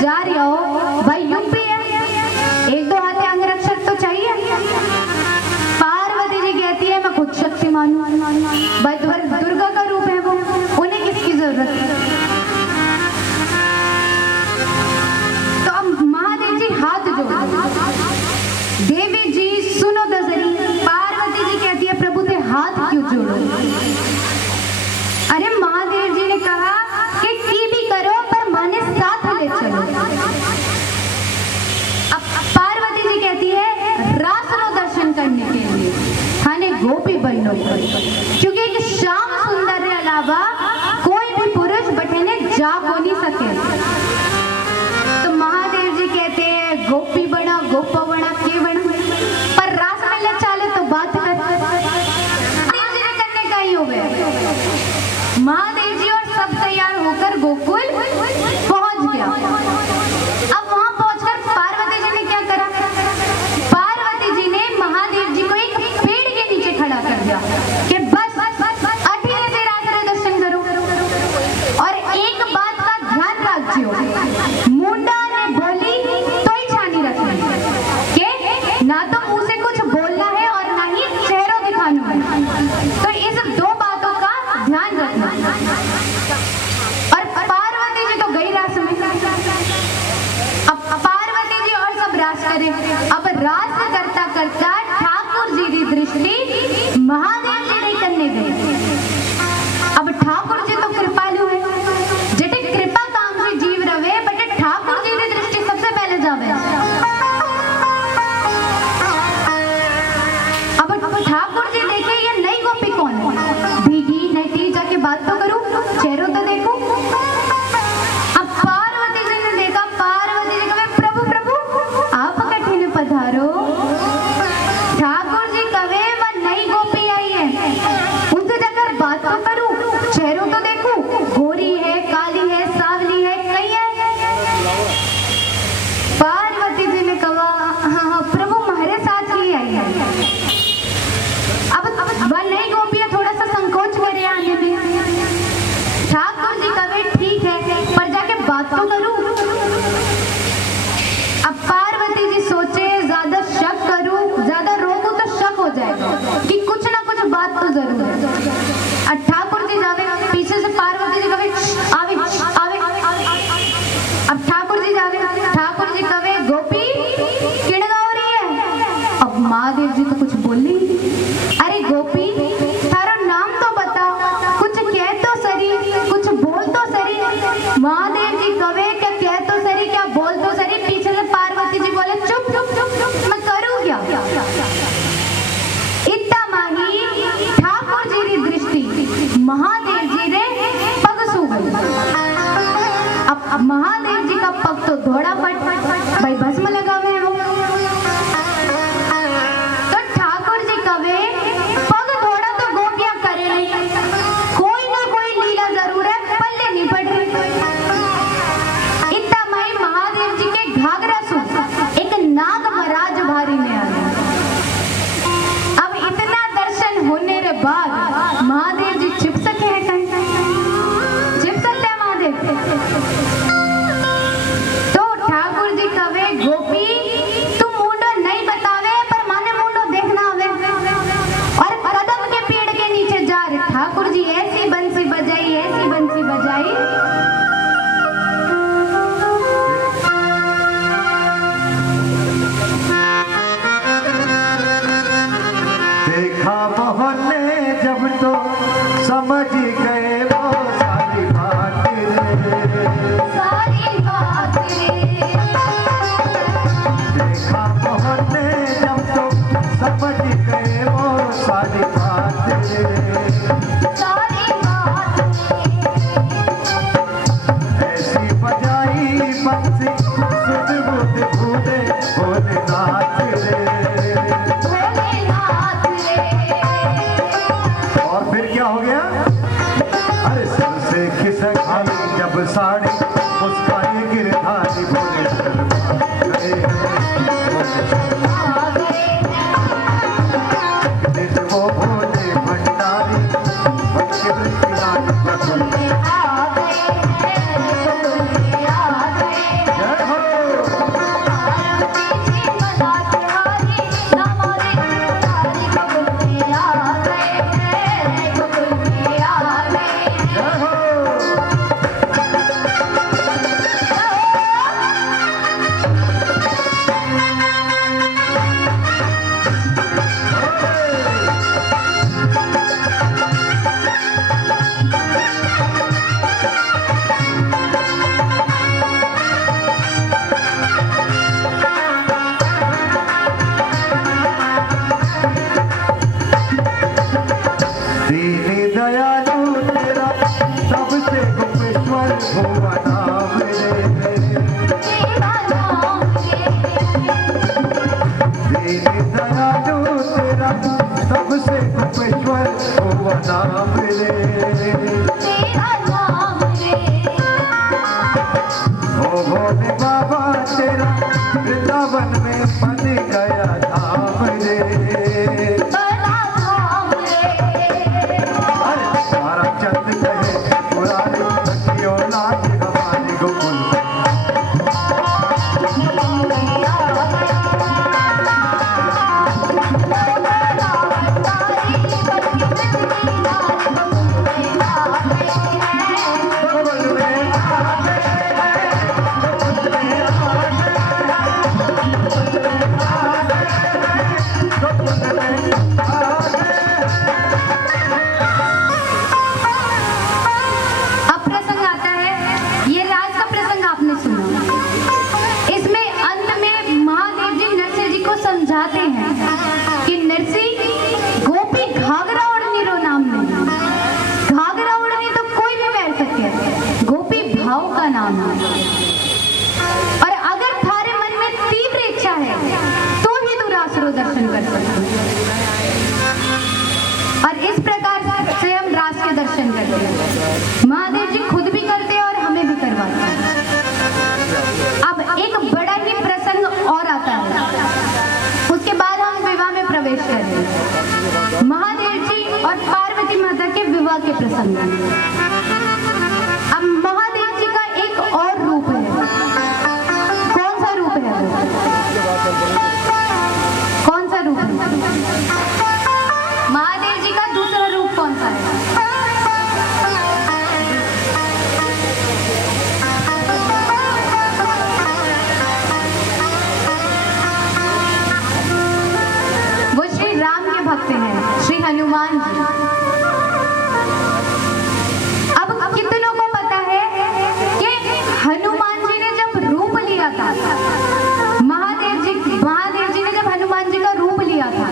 जा रही हो भाई, यूपी है, एक दो हाथे अंगरक्षक तो चाहिए। पार्वती जी कहती है मैं खुद शक्तिमान हूँ भाई, दुर्गा का रूप है वो, उन्हें किसकी जरूरत है। तो अब महादेव जी हाथ जोड़, देवी जी सुनो तो सही। पार्वती जी कहती है प्रभु से हाथ क्यों जोड़ो। अरे महादेव जी ने कहा कि भी करो पर माने साथ ले चलो। अब पार्वती जी कहती है रास लो दर्शन करने के लिए, खाने गोपी बन लो, क्योंकि एक श्याम सुंदर के अलावा कोई भी पुरुष बठने जा हो नहीं सके। तो महादेव जी कहते हैं गोपी बना, गोपा बना, के बना, पर रास में ले चाले तो बात कर। महादेव जी ने करने का ही हो गया। महादेव जी और सब तैयार होकर गोकुल पहुंच गया। अब वहां पहुंचकर पार्वती जी ने क्या करा, पार्वती जी ने महादेव जी को एक पेड़ के नीचे खड़ा कर दिया कि बस अठीने से रात्रि दर्शन करो। और एक बात का ध्यान रखियो, मुंडा ने बोली तो ही छानी रखनी कि ना तो मुंह से कुछ बोलना है और ना ही चेहरों दिखाना है। तो इस दो बातों का ध्यान रखना। और पार्वती जी तो गई रास में। अब पार्वती जी और सब रास करे। अब रास करता करता ठाकुर जी की दृष्टि महादेव जी नहीं करने गए। अब ठाकुर जी तो कृपालु है, जटे कृपा काम से जीव रवे, बट ठाकुर जी की दृष्टि सबसे पहले जावे। अब ठाकुर जी देखे ये नई गोपी कौन है, भीगी नटी, जाके बात तो करूं, चेहरों तो देखो। अब पार्वती जी ने देखा, पार्वती जी कहे प्रभु प्रभु आप कठिन पधारो। ठाकुर जी कहे वह नई गोपी आई है, उनसे जाकर बात तो करूं, चेहरों तो देखो, गोरी है, काली है, सावली है, कई है। पार्वती जी ने कहा हाँ प्रभु हमारे साथ ही आई है। अब वह नई गोपियां थोड़ा सा संकोच करे आने में। ठाकुर जी कहे ठीक है पर जाके बात तो करूं। अब पार्वती जी सोचे ज्यादा शक करूं, ज्यादा रोकूं तो शक हो जाएगा कि कुछ ना कुछ बात तो जरूर है। अब ठाकुर जी जावे, पीछे से पार्वती जी कहे आवे आवे। अब ठाकुर जी जावे, ठाकुर जी कहे गोपी किण गाओ रही है। अब महादेव जी तो कुछ बोली, अरे गोपी थारा नाम तो बता, कुछ कह तो सरी, कुछ बोल तो सरी। महादेव जी कहे क्या कह तो सरी, क्या बोल तो सरी। पीछे से पार्वती जी बोले चुप चुप चुप चुप, मैं करूं क्या। इतना माही ठाकुर जी की दृष्टि महादेव जी ने पग सू गई। अब महादेव जी का पग तो धोड़ा पट भाई भस्म लगा हुए हैं वो। तो ठाकुर जी कवे पग धोड़ा तो गोपियां करे नहीं, कोई ना कोई लीला जरूर है, पल्ले नहीं पड़ रही। इतना माई महादेव जी के घाघरा सू एक नाग महाराज भारी ने आ गया। अब इतना दर्शन होने के बाद महादेव जी छिप सके हैं, छिप सकते हैं महादेव। तो ठाकुर जी कवे गोपी तू मुंडो नहीं बतावे पर माने मुंडो देखना आवे। और कदम के पेड़ के नीचे जा रहे ठाकुर जी ऐसी बंसी बजाई, ऐसी बंसी बजाई। देखा मोहन ने जब तो समझ गए वो सारी बात रे, सारी बात रे। देखा मोहन ने जब तो समझ गए वो सारी बात रे, सारी बात ऐसी बजाई बंसी सुध बुध भूले भोलेनाथ रे, भोलेनाथ रे। और फिर क्या हो गया, अरे सर से खिसक आई जब साड़ी मुस्काई गिरधारी भोले वो भोले भंडारी आ गए हुआ नाम रे, तेरा नाम रे, दीन दयालु तेरा सबसे उपेश्वर हुआ नाम रे, तेरा नाम रे, ओ भोले बाबा तेरा वृंदावन में बन गया धाम रे, बड़ा नाम रे, अरे सारा चंद कहे पुरानी सखियों लाज हमारी गोकुल गोकुल में आ अब प्रसंग आता है, ये राज का प्रसंग आपने सुना। इसमें अंत में महादेव जी नरसिंह जी को समझाते हैं कि नरसिंह गोपी घाघरा ओढ़नी रो नाम नहीं, घाघरा ओढ़नी तो कोई भी पहन सके, गोपी भाव का नाम है। और अगर थारे मन में तीव्र इच्छा है तो ही तू रासरो दर्शन कर सकते हैं। और इस प्रकार से हम रास के दर्शन करते हैं। महादेव जी खुद भी करते हैं और हमें भी करवाते हैं। अब एक बड़ा ही प्रसंग और आता है, उसके बाद हम विवाह में प्रवेश करेंगे। महादेव जी और पार्वती माता के विवाह के प्रसंग में अब महादेव जी का एक और रूप है। कौन सा रूप है वो? कौन सा रूप है? महादेव जी का दूसरा रूप कौन सा है? वो श्री राम के भक्त हैं, श्री हनुमान जी। अब कितनों को पता है कि हनुमान जी ने जब रूप लिया था, महादेव जी ने जब हनुमान जी का रूप लिया था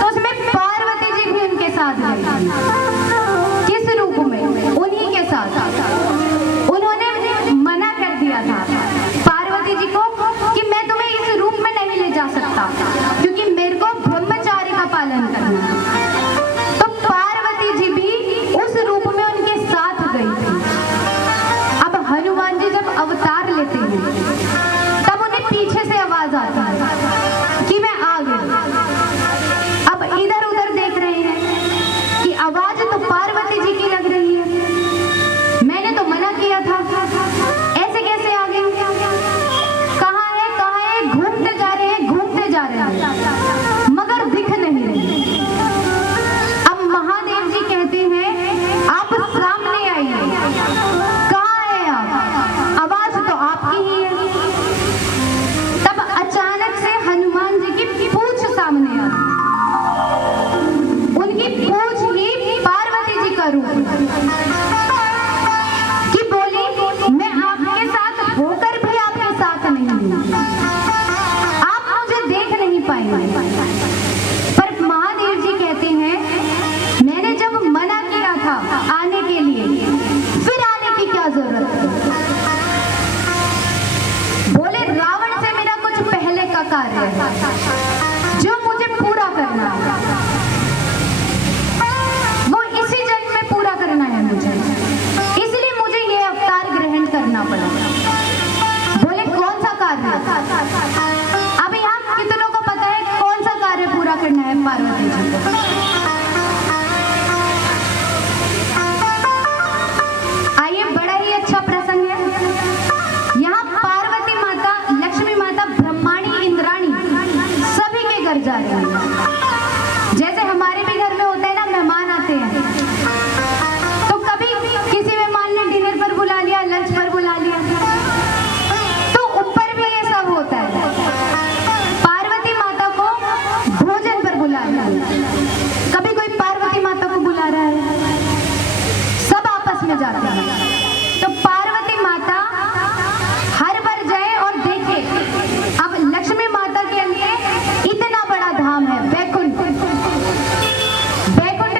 तो उसमें पार्वती जी भी उनके साथ गई। किस रूप में? उन्हीं के साथ। उन्होंने मना कर दिया था पार्वती जी को कि मैं तुम्हें इस रूप में नहीं ले जा सकता, क्योंकि मेरे को ब्रह्मचारी का पालन करना है। तो पार्वती जी भी उस रूप में उनके साथ गई थी। अब हनुमान जी जब अवतार लेते हैं तब उन्हें पीछे से आवाज आती है कि मैं आ गई। अब इधर उधर देख रहे हैं कि आवाज तो पार्वती जी की लग रही है, मैंने तो मना किया था, ऐसे कैसे आ गई? कहाँ है? घूमते जा रहे हैं मगर दिख नहीं रही। अब महादेव जी कहते हैं आप सामने आइए। कहाँ है आप? आवाज तो आपकी ही है। तब अचानक से हनुमान जी की पूंछ सामने आई। उनकी पूंछ ही पार्वती जी का रूप कि बोली मैं आपके साथ होकर भी आपके साथ नहीं हूँ, आप मुझे देख नहीं पाएंगे। पर महादेव जी कहते हैं मैंने जब मना किया था आने के लिए, फिर आने की क्या जरूरत है? बोले रावण से मेरा कुछ पहले का कार्य है जो मुझे पूरा करना है, वो इसी जन्म में पूरा करना है मुझे, इसलिए मुझे ये अवतार ग्रहण करना पड़ा। बोले कौन सा कार्य? अब यहाँ कितनों को पता है कौन सा कार्य पूरा करना है पार्वती जी को? आइए, बड़ा ही अच्छा प्रसंग है। यहाँ पार्वती माता, लक्ष्मी माता, ब्रह्माणी, इंद्राणी सभी के घर जा रही है। जैसे हमारे भी घर में होता है ना, मेहमान आते हैं तो कभी किसी मेहमान ने डिनर पर बुला लिया, लंच पर बुला लिया, तो ऊपर भी ये सब होता है। पार्वती माता को भोजन पर बुला लिया, कभी कोई पार्वती माता को बुला रहा है, सब आपस में जाते हैं। तो पार्वती माता हर बार जाए और देखे। अब लक्ष्मी माता के लिए इतना बड़ा धाम है, वैकुंठ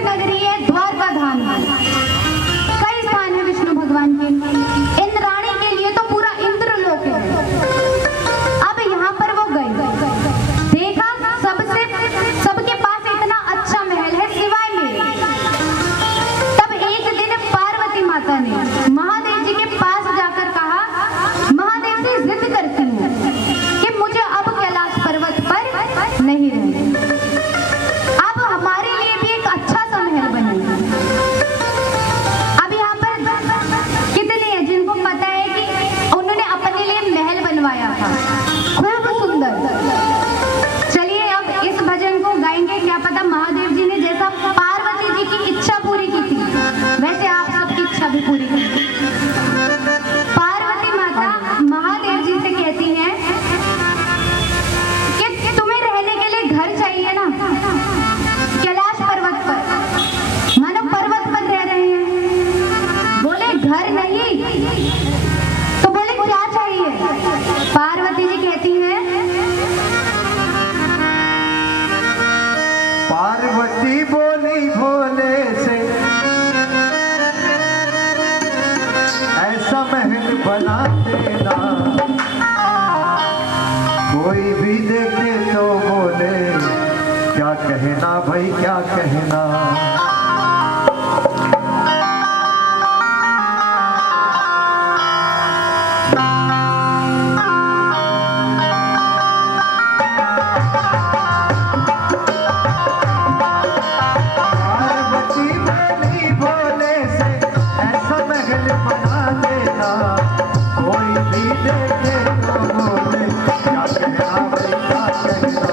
नगरी है, द्वारका धाम है, कई स्थान है विष्णु भगवान के। माता ने महादेव जी के पास जाकर कहा, महादेव से जिद करती हूँ कि मुझे अब कैलाश पर्वत पर नहीं रहना, अब हमारे लिए भी एक अच्छा सा महल बनेगा। अब यहाँ पर कितने हैं जिनको पता है कि उन्होंने अपने लिए महल बनवाया था, खूब सुंदर। चलिए अब इस भजन को गाएंगे। क्या पता महादेव जी ने जैसा पार्वती जी की इच्छा पूरी की थी वैसे आप सबकी इच्छा भी पूरी करें। पार्वती माता महादेव जी से कहती हैं कि तुम्हें रहने के लिए घर चाहिए ना, कैलाश पर्वत पर, मानो पर्वत पर रह रहे हैं। बोले घर नहीं तो बोले क्या चाहिए? पार्वती जी कहती हैं, पार्वती बोली भोले से ऐसा महल बना देना, कोई भी देखे तो बोले क्या कहना भाई क्या कहना। पार्वती बोली भोले से ऐसा महल बना देना, कोई भी देखे तो बोले क्या कहना भाई क्या कहना।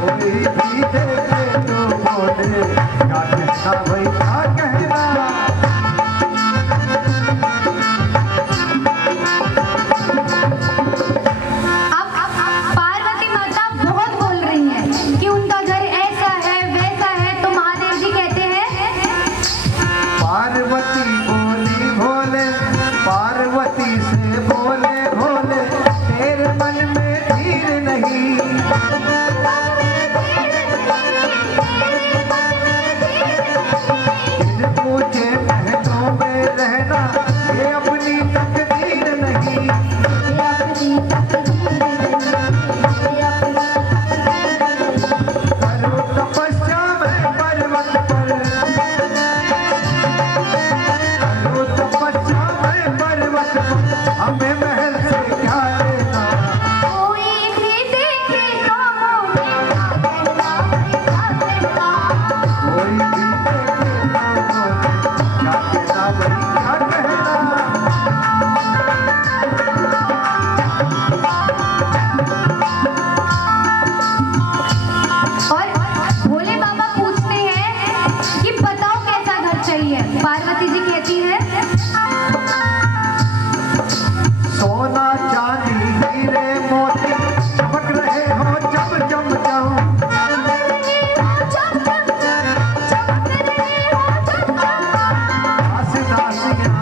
कोई भी देखे तो बोले क्या कहना भाई क्या कहना। अब पार्वती माता बहुत बोल रही हैं कि उनका घर ऐसा है वैसा है, तो महादेव जी कहते हैं, पार्वती बोली भोले, पार्वती से बोले भोले, तेरे मन में धीर नहीं। इन ऊंचे महलों में रहना ये अपनी तकदीर नहीं। करो तपस्या में पर्वत पर, करो तपस्या में पर्वत पर, हमें महल से क्या लेना। कोई भी देखे तो बोले क्या कहना, कोई भी देखे तो बोले क्या कहना भाई क्या कहना। और भोले बाबा पूछते हैं कि बताओ कैसा घर चाहिए? पार्वती जी कहती है, सोना चांदी हीरे मोती चमक रहे हो जब जम जाऊं। दास दासियां,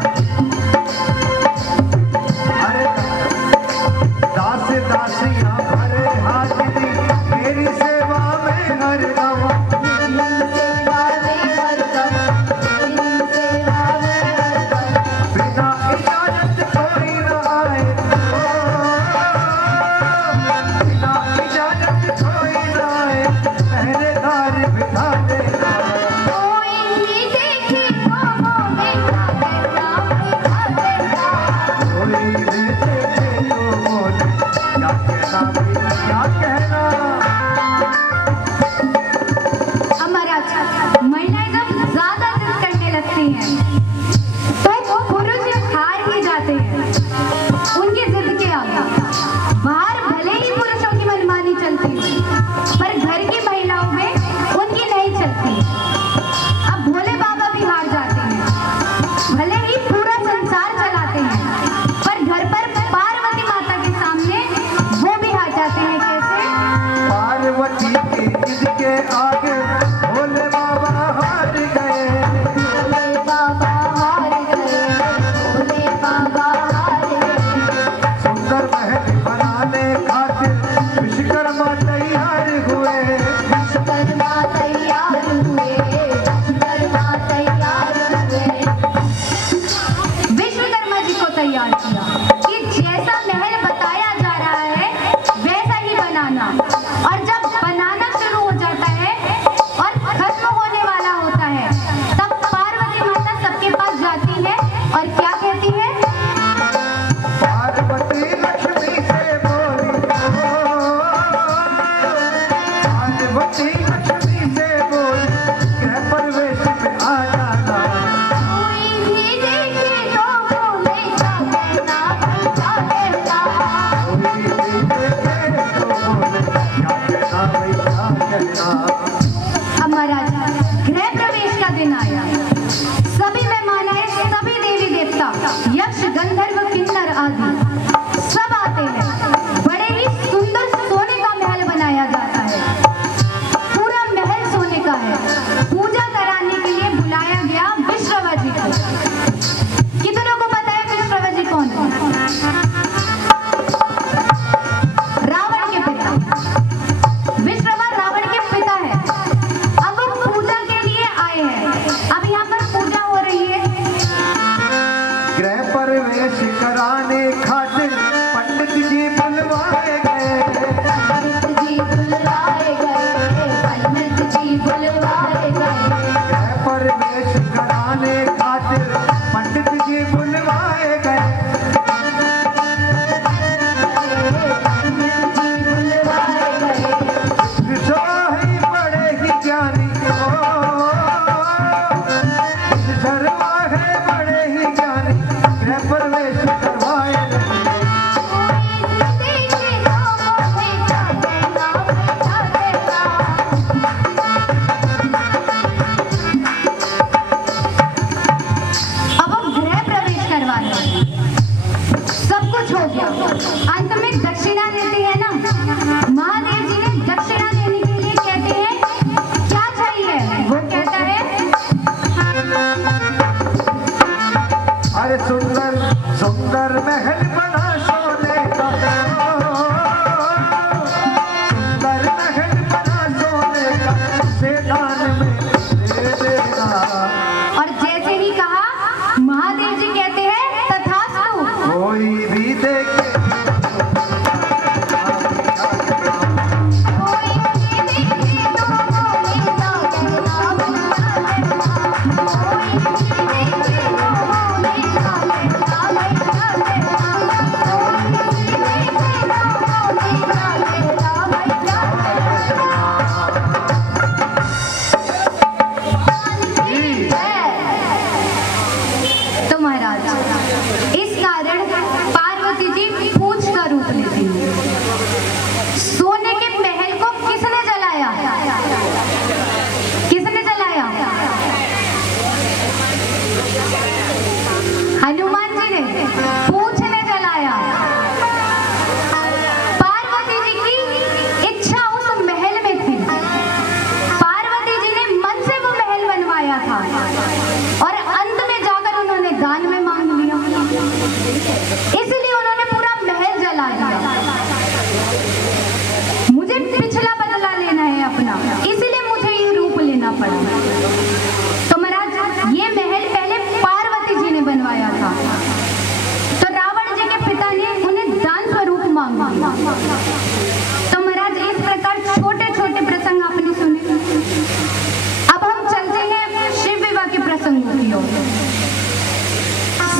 अरे दास दासियां भरे हाजिरी मेरी सेवा में हरदम। बिना इजाजत कोई न आए, बिना इजाजत कोई न आए, पहरेदार बिठा देना। कोई भी देखे तो बोले क्या कहना, कोई भी देखे तो बोले क्या कहना भाई क्या कहना। हमारा महिलाएं जब ज्यादा जिद करने लगती हैं तो वो पुरुष हार ही जाते हैं उनकी जिद के आगे। बाहर भले ही पुरुषों की मनमानी चलती है पर घर की महिलाओं में उनकी नहीं चलती। अब भोले बाबा भी हार जाते हैं, भले ही पूरा संसार चलाते हैं पर घर पर पार्वती माता के सामने वो भी हार जाते हैं। कैसे? पार्वती की जिद के आगे भोले बाबा हार गए। भोले बाबा हार गए, भोले बाबा हार गए। सुंदर महल बनाने खातिर विश्वकर्मा तैयार हुए। विश्वकर्मा तैयार हुए, विश्वकर्मा तैयार हुए। विश्वकर्मा जी को तैयार किया कि जैसा महल बताया जा रहा है वैसा ही बनाना, और जब बनाना शुरू हो जाता है सती लक्ष्मी से बोली गृह प्रवेश में आ जाना। कोई भी देखे तो बोले क्या कहना, क्या कहना। कोई भी देखे तो बोले क्या कहना भाई क्या कहना। अब महाराज गृह प्रवेश का दिन आया। सभी मेहमान आए, सभी देवी देवता, यक्ष, गंधर्व, किन्नर आदि सब आते हैं। बड़े ही सुंदर सोने का महल बनाया जाता है। पूरा महल सोने का है। पूजा कराने के लिए बुलाया गया विश्रवा जी को। कितनों को पता है विश्रवा जी कौन है? रावण के पिता। विश्रवा रावण के पिता है। अब वो पूजा के लिए आए हैं। अब यहाँ पर पूजा हो रही है। गृह प्रवेश कराने खातिर पंडित जी बुलवाए गए। पंडित जी बुलवाए गए, पंडित जी बुलवाए गए। गृह प्रवेश कराने खातिर पंडित जी बुलवाए गए। पंडित जी बुलवाए गए। विश्वा ही बड़े ही ज्ञानी हो, शर्मा है बड़े ही ज्ञानी गृह प्रवेश करवाए गए। देखे तो बोले क्या कहना, क्या कहना। अब हम गृह प्रवेश करवा रहे हैं। सब कुछ हो गया। अंत में दक्षिणा देते हैं ना। महादेव जी ने दक्षिणा देने के लिए कहते हैं क्या चाहिए। वो कहता है अरे सुंदर सुंदर महल बना सोने का, सुंदर महल बना सोने का से दान में दे देना। और जैसे ही कहा महादेव जी कहते हैं तथास्तु। कोई भी देखे कोई भी देखे तो बोले क्या कहना, क्या कहना। कोई भी देखे तो बोले क्या कहना, क्या कहना। कोई भी देखे तो बोले क्या कहना, क्या कहना। तो महाराज इस कारण पार्वती जी पूंछ का रूप लेती हैं। सोने के महल को किसने जलाया? किसने जलाया? हनुमान जी ने। पूंछ ने जलाया। पार्वती जी की इच्छा उस महल में थी। पार्वती जी ने मन से वो महल बनवाया था और अंत में जाकर उन्होंने दान में मांग लिया। इसलिए उन्होंने पूरा महल जला दिया। मुझे पिछला बदला लेना है अपना, इसलिए मुझे ये रूप लेना पड़ा। तो महाराज ये महल पहले पार्वती जी ने बनवाया था। तो रावण जी के पिता ने उन्हें दान स्वरूप मांगा। तो महाराज इस प्रकार छोटे छोटे प्रसंग आपने सुने। अब हम चलते हैं शिव विवाह के प्रसंगों की ओर।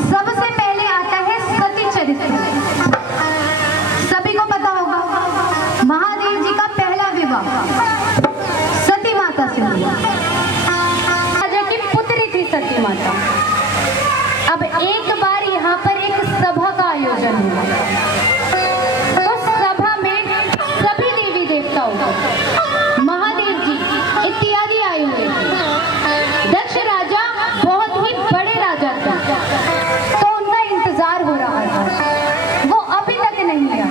सबसे पहले आता है सती चरित्र। सभी को पता होगा महादेव जी का पहला विवाह सती माता से हुआ। राजा की पुत्री थी सती माता। अब एक बार यहाँ पर एक सभा का आयोजन हुआ। तो सभा में सभी देवी देवताओं महादेव जी इत्यादि आए हुए थे। दक्ष राजा बहुत ही बड़े राजा थे, तो उनका इंतजार हो रहा था। वो अभी तक नहीं आया।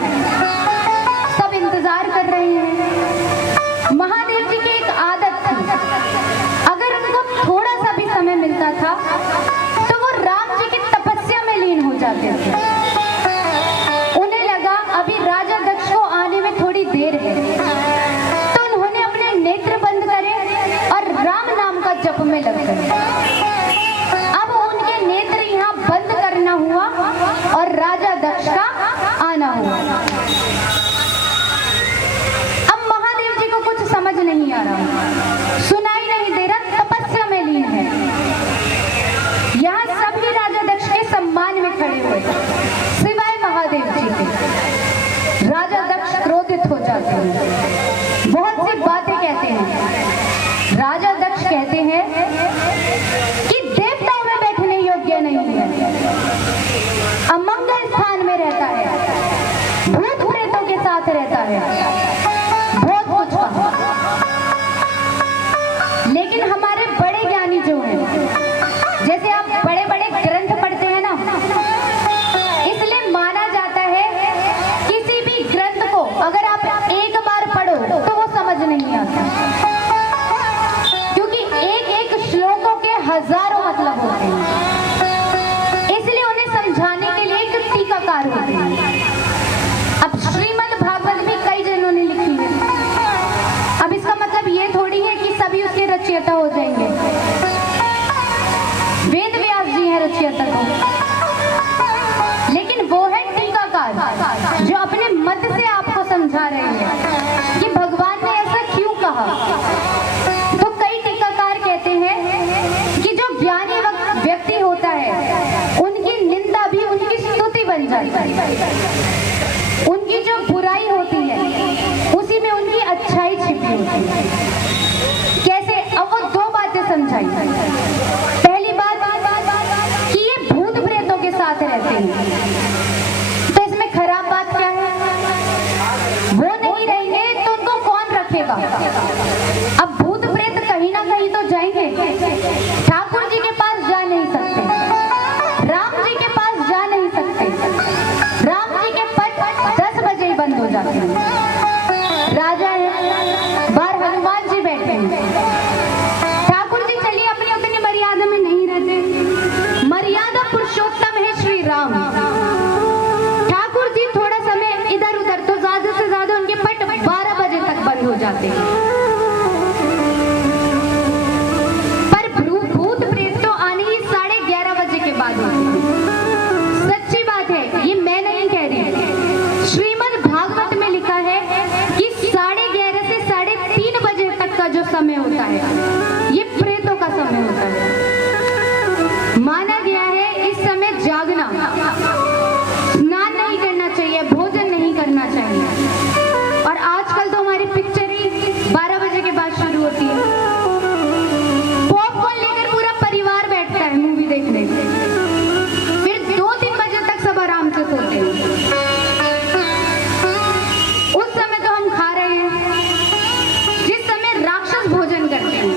सब इंतजार कर रहे हैं। महादेव जी की एक आदत थी, अगर उनको थोड़ा सा भी समय मिलता था तो वो राम जी की तपस्या में लीन हो जाते थे। उन्हें लगा अभी राजा दक्ष को आने में थोड़ी देर है, उनकी जो बुराई होती है उसी में उनकी अच्छाई छिपी होती है। कैसे? अब वो दो बातें समझाई। पहली बात कि ये भूत प्रेतों के साथ रहते हैं, तो इसमें खराब बात क्या है? वो नहीं रहेंगे तो उनको कौन रखेगा? अब भूत प्रेत कहीं ना कहीं तो जाएंगे। ठाकुर जी के पास जा नहीं सकते, राम जी के पास जा नहीं सकते, राम जी के पट 10 बजे ही बंद हो जाते हैं। राजा है, बाहर हनुमान जी बैठे हैं, ठाकुर जी चलिए अपनी अपनी मर्यादा में नहीं रहते। मर्यादा पुरुषोत्तम है श्री राम। ठाकुर जी थोड़ा समय इधर उधर तो ज्यादा से ज्यादा उनके पट 12 बजे तक बंद हो जाते हैं। पर भूत प्रेत तो आने ही 11:30 बजे के बाद होते हैं। सच्ची बात है, ये मैं नहीं कह रही, श्रीमद् भागवत में लिखा है कि 11:30 से 3:30 बजे तक का जो समय होता है ये प्रेतों का समय होता है। माना गया है इस समय जागना, स्नान नहीं करना चाहिए, भोजन नहीं करना चाहिए। और आजकल तो हमारी पिक्चर ही 12 बजे के बाद शुरू होती है। पॉपकॉर्न लेकर पूरा परिवार बैठता है मूवी देखने, फिर 2-3 बजे तक सब आराम से सोते हैं। उस समय तो हम खा रहे हैं जिस समय राक्षस भोजन करते हैं।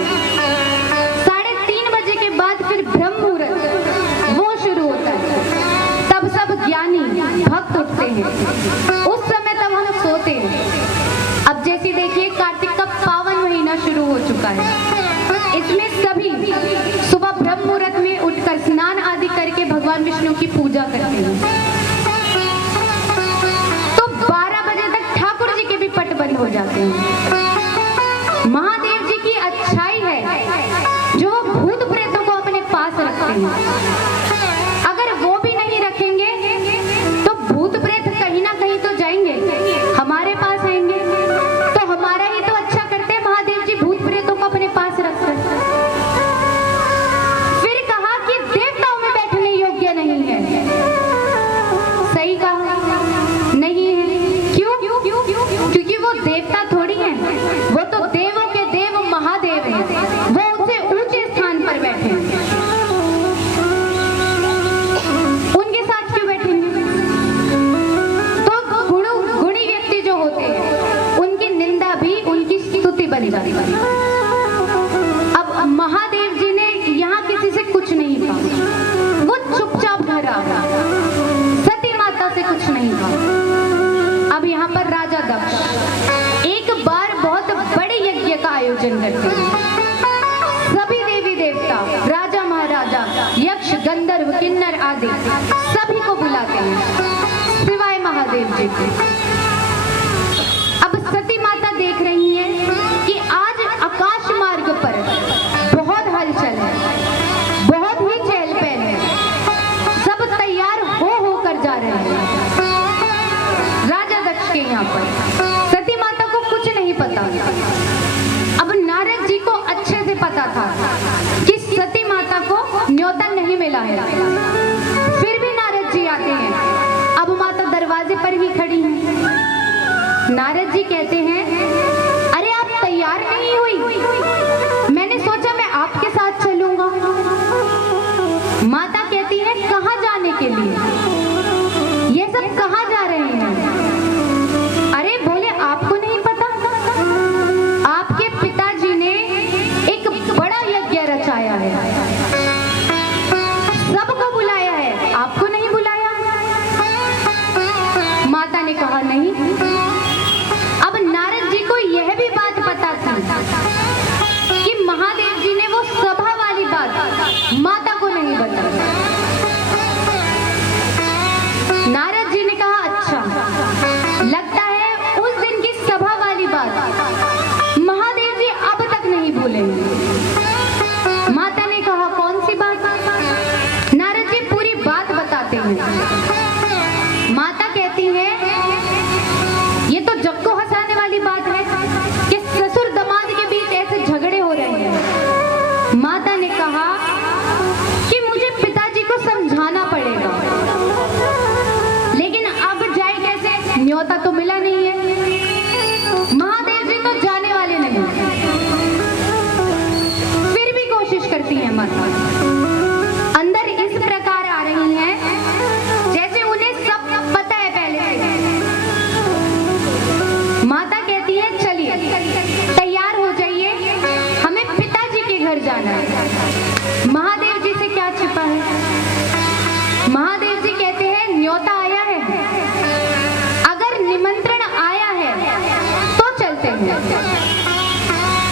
3:30 बजे के बाद फिर ब्रह्म मुहूर्त वो शुरू होता है, तब सब ज्ञानी भक्त उठते हैं, उस समय तब हम सोते हैं। अब जैसे देखिए कार्तिक का पावन महीना शुरू हो चुका है, इसमें सभी सुबह ब्रह्म मुहूर्त में उठकर स्नान आदि करके भगवान विष्णु की पूजा करते हैं। तो 12 बजे तक ठाकुर जी के भी पट बंद हो जाते हैं। महादेव जी की अच्छाई है जो भूत प्रेतों को अपने पास रखते हैं। अगर वो भी नहीं रखेंगे तो भूत प्रेत कहीं ना कहीं तो जाएंगे, हमारे पास आएंगे, तो हमारा ही तो अच्छा करते हैं महादेव जी भूत प्रेतों को अपने पास रखकर। फिर कहा कि देवताओं में बैठने योग्य नहीं है। सही कहा, नहीं है। क्यों? क्योंकि वो देवता थोड़ी हैं, वो तो देवों के देव महादेव हैं, वो उनसे ऊंचे स्थान पर बैठे हैं। उनके साथ क्यों बैठेंगे? तो गुणी व्यक्ति जो होते हैं उनकी निंदा भी उनकी स्तुति बनी जाती है। अब महादेव जी ने यहाँ किसी से कुछ नहीं कहा, वो चुपचाप घर आ गया, सती माता से कुछ नहीं कहा। अब यहाँ पर राजा दक्ष एक बार बहुत बड़े यज्ञ का आयोजन करते हैं। सभी देवी देवता, राजा महाराजा, यक्ष गंधर्व किन्नर आदि सभी को बुलाते हैं सिवाय महादेव जी के। अब सती माता देख रही हैं कि आज आकाश मार्ग पर बहुत हलचल है, बहुत ही चहल पहल है, सब तैयार होकर जा रहे हैं राजा दक्ष के यहाँ पर। सती माता को कुछ नहीं पता। अब नारद जी को अच्छे से पता था कि सती माता को न्योता नहीं मिला है, फिर भी नारद जी आते हैं। अब माता दरवाजे पर ही खड़ी हैं। नारद जी कहते हैं, अरे आप तैयार नहीं हुई? मैंने सोचा मैं आपके साथ चलूंगा। माता कहती है, कहाँ जाने के लिए? ये सब कहाँ जा रहे हैं? अरे बोले आपको नहीं पता? आपके पिताजी ने एक बड़ा यज्ञ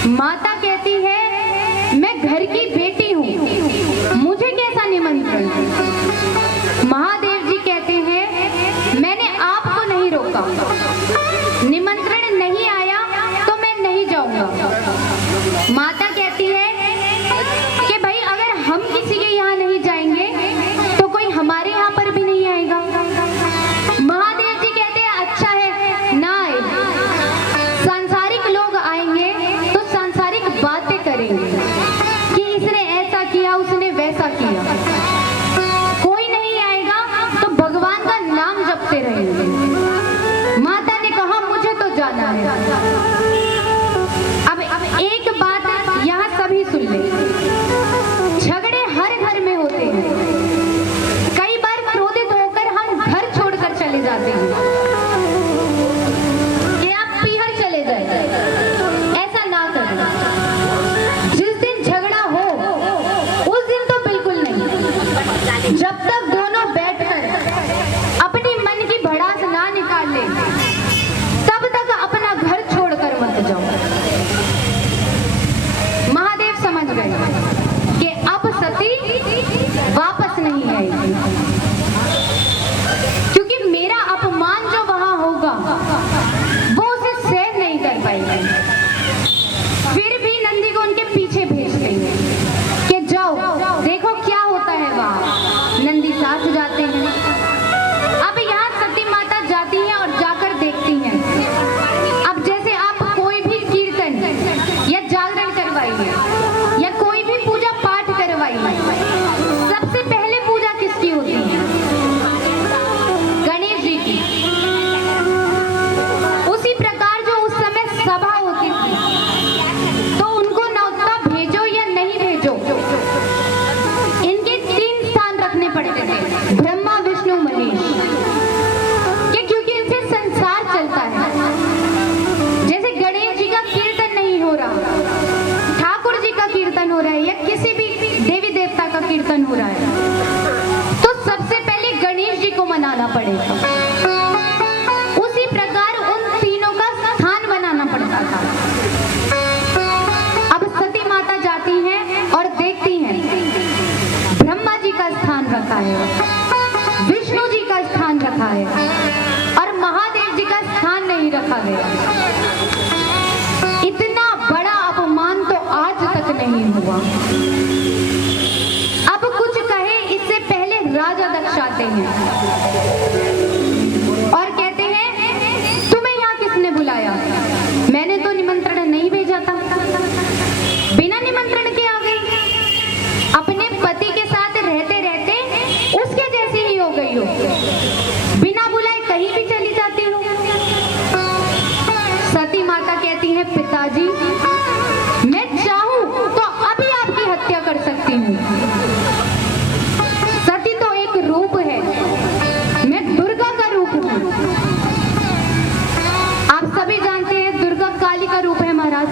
माता कहती है मैं घर की बेटी हूँ, मुझे कैसा निमंत्रण। महादेव जी कहते हैं मैंने आपको नहीं रोका, निमंत्रण नहीं आया तो मैं नहीं जाऊंगा। माता कहती है कि भाई अगर हम किसी के यहाँ नहीं जाएंगे तो कोई हमारे यहाँ पर भी नहीं आएगा। महादेव जी कहते हैं अच्छा है ना आए, सांसारिक लोग आएंगे तो सांसारिक बातें करेंगे कि इसने ऐसा किया उसने वैसा किया, कोई नहीं आएगा तो भगवान का नाम जपते रहेंगे। माता ने कहा मुझे तो जाना है। अब एक बात यहाँ सभी सुन ले, झगड़े हर घर में होते हैं। कई बार क्रोधित होकर हम घर छोड़कर चले जाते हैं कि आप पीहर चले जाए, ऐसा ना करें। जिस दिन झगड़ा हो उस दिन तो बिल्कुल नहीं, जब तक दोनों बैठकर अपनी मन की भड़ास ना निकाल ले तब तक अपना घर छोड़कर मत जाओ। महादेव समझ गए कि अब सती वापस नहीं आएगी, क्योंकि मेरा अपमान जो वहां होगा वो उसे सहन नहीं कर पाएगी। फिर भी नंदी को उनके पीछे भेज देंगे कि जाओ देखो क्या होता है वहां। नंदी साथ जाते हैं। अब यहाँ सती माता जाती हैं और जाकर देखती हैं। अब जैसे आप कोई भी कीर्तन या जागरण करवाइए या कोई भी पूजा पाठ करवाइए, सबसे पहले पूजा किसकी होती है? गणेश जी की। उसी प्रकार जो उस समय सभा होती थी तो उनको न्योता भेजो या नहीं भेजो, इनके 3 स्थान रखने पड़ते थे, ब्रह्मा विष्णु महेश। क्योंकि इनसे संसार चलता है। जैसे गणेश जी का कीर्तन नहीं हो रहा, ठाकुर जी का कीर्तन हो रहा है या किसी भी देवी देवता का कीर्तन हो रहा है तो सबसे पहले गणेश जी को मनाना पड़ेगा। उसी प्रकार उन तीनों का स्थान बनाना पड़ता था। अब सती माता जाती हैं और देखती हैं ब्रह्मा जी का स्थान रखा है, विष्णु जी का स्थान रखा है और महादेव जी का स्थान नहीं रखा गया। इतना बड़ा अपमान तो आज तक नहीं हुआ। अब कुछ कहे इससे पहले राजा दक्ष आते हैं और कहते हैं तुम्हें यहाँ किसने बुलाया? मैंने तो निमंत्रण नहीं भेजा था, बिना निमंत्रण के आ गई। अपने पति के साथ रहते रहते उसके जैसी ही हो गई हो, बिना बुलाए कहीं भी चली जाती हो। सती माता कहती है पिताजी मैं चाहूं तो अभी आपकी हत्या कर सकती हूँ। सती तो एक रूप है, मैं दुर्गा का रूप हूँ। आप सभी जानते हैं दुर्गा काली का रूप है महाराज।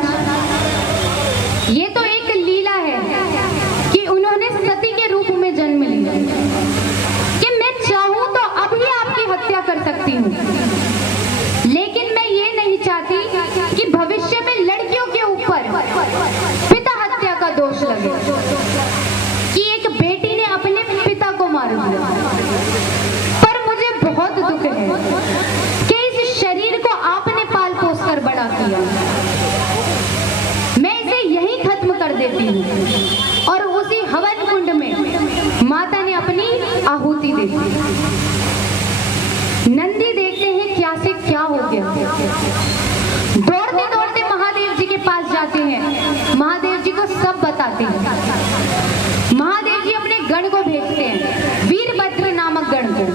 ये तो एक लीला है कि उन्होंने सती के रूप में जन्म लिया कि मैं चाहूं तो अभी आपकी हत्या कर सकती हूँ, लेकिन मैं ये नहीं चाहती कि भविष्य में लड़कियों के ऊपर पिता हत्या का दोष लगे कि एक बेटी ने अपने पिता को मार दिया। पर मुझे बहुत दुख है कि इस शरीर को आपने पाल पोस कर बड़ा किया। मैं इसे यहीं खत्म कर देती हूँ और उसी हवन कुंड में माता ने अपनी आहुति दे दी। नंदी देखते हैं क्या से क्या हो गया। दौड़ते दौड़ते महादेव जी के पास जाते हैं, महादेव जी को सब बताते हैं। महादेव जी अपने गण को भेजते हैं, वीरभद्र नामक गण को,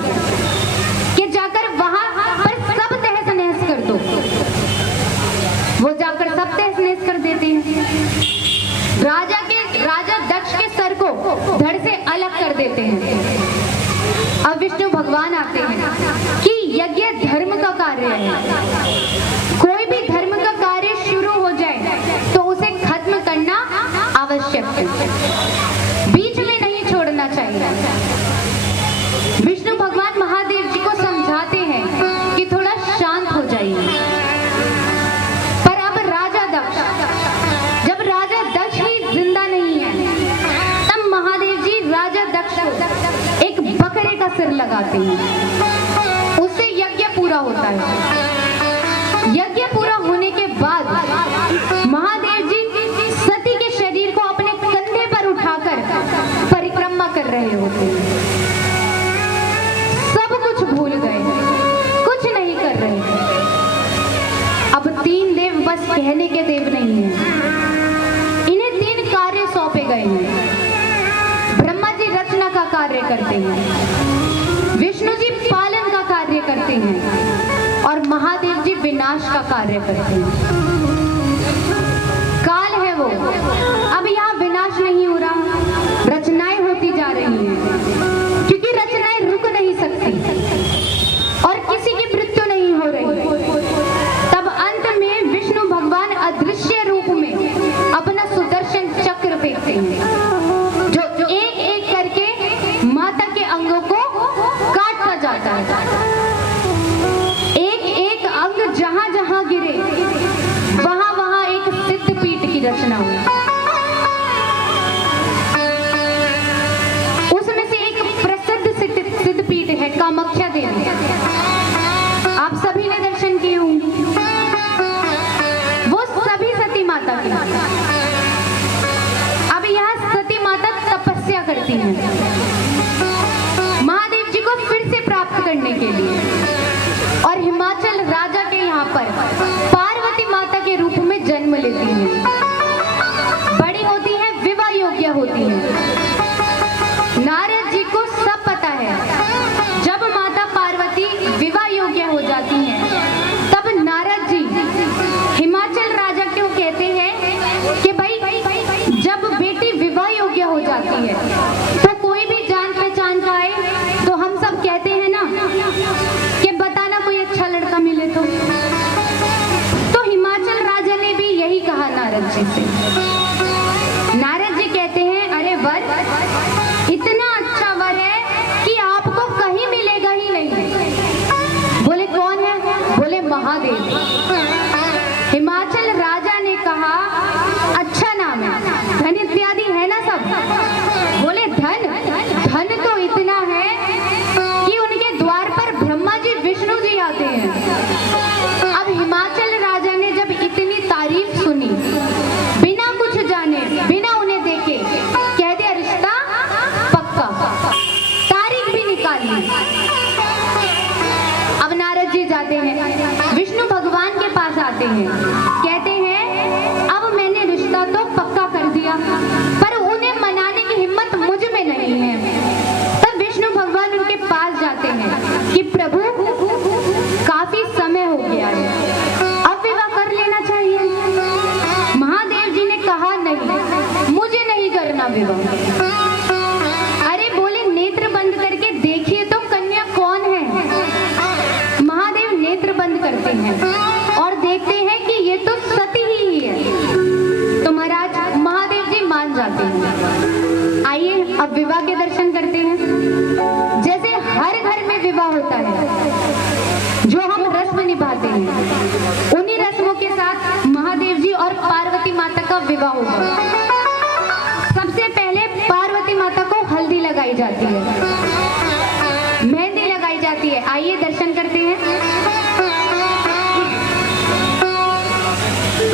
कि जाकर वहां पर सब तहस नहस कर दो। वो जाकर सब तहस नहस कर देते हैं। राजा दक्ष के सर को धड़ से अलग कर देते हैं। अब विष्णु भगवान आते हैं कि यज्ञ धर्म का कार्य है, कोई भी धर्म का कार्य शुरू हो जाए तो उसे खत्म करना आवश्यक है, बीच में नहीं छोड़ना चाहिए। विष्णु भगवान महादेव जी को समझाते हैं कि थोड़ा शांत हो जाइए, पर अब लगाते हैं, उससे यज्ञ पूरा होता है। यज्ञ पूरा होने के बाद महादेव जी सती के शरीर को अपने कंधे पर उठाकर परिक्रमा कर रहे होते हैं। सब कुछ भूल गए, कुछ नहीं कर रहे। अब 3 देव बस कहने के देव नहीं हैं, इन्हें 3 कार्य सौंपे गए हैं। ब्रह्मा जी रचना का कार्य करते हैं, विष्णु जी पालन का कार्य करते हैं और महादेव जी विनाश का कार्य करते हैं। काल है वो, अब यहाँ विनाश नहीं हो रहा, रचनाएं होती जा रही हैं, क्योंकि रचनाएं रुक नहीं सकती और किसी की मृत्यु नहीं हो रही। तब अंत में विष्णु भगवान अदृश्य रूप में अपना सुदर्शन चक्र फेंकते हैं, जो एक एक करके माता के अंगों को काटता जाता है। एक एक अंग जहां जहां गिरे वहां वहां एक सिद्ध पीठ की रचना हुई। उसमें से एक प्रसिद्ध सिद्ध पीठ है कामाख्या देवी। आप सभी ने दर्शन किए होंगे। वो सभी सती माता की। अब यहाँ सती माता तपस्या करती हैं महादेव जी को फिर से प्राप्त करने के लिए, और हिमाचल राजा के यहाँ पर पार्वती माता के रूप में जन्म लेती हैं। बड़ी होती हैं, विवाह योग्य होती हैं। नारद जी को सब पता है। जब माता पार्वती विवाह योग्य हो जाती हैं, तब नारद जी हिमाचल राजा को कहते हैं कि भाई जब बेटी विवाह योग्य हो जाती है तो कोई भी जान पहचान का आए तो हम सब कहते हैं ना कि बताना कोई अच्छा लड़का मिले तो हिमाचल राजा ने भी यही कहा नारद जी से। नारद जी कहते हैं अरे वर इतना अच्छा वर है कि आपको कहीं मिलेगा ही नहीं। बोले कौन है? बोले महादेव। हिमाचल राजा ने कहा अच्छा नाम है, धन इत्यादि है ना सब? बोले धन धन तो इतना है कि उनके द्वार पर ब्रह्मा जी विष्णु जी आते हैं। अब हिमाचल राजा ने जब इतनी तारीफ सुनी, बिना कुछ जाने बिना उन्हें देखे कह दिया रिश्ता पक्का, तारीख भी निकाल ली। अब नारद जी जाते हैं, विष्णु भगवान के पास आते हैं, कहते हैं अब मैंने रिश्ता तो पक्का कर दिया, पर उन्हें मनाने की हिम्मत मुझ में नहीं है। तब विष्णु भगवान उनके पास जाते हैं कि प्रभु काफी समय हो गया है, अब विवाह कर लेना चाहिए। महादेव जी ने कहा नहीं, मुझे नहीं करना विवाह। अरे बोले नेत्र बंद करके देखिए तो कन्या कौन है। महादेव नेत्र बंद करते हैं और देखते हैं कि ये तो सती ही है। तो महाराज महादेव जी मान जाते हैं। आइए अब विवाह के दर्शन करते हैं। जैसे हर घर में विवाह होता है, जो हम रस्म निभाते हैं, उन्हीं रस्मों के साथ महादेव जी और पार्वती माता का विवाह होगा। सबसे पहले पार्वती माता को हल्दी लगाई जाती है।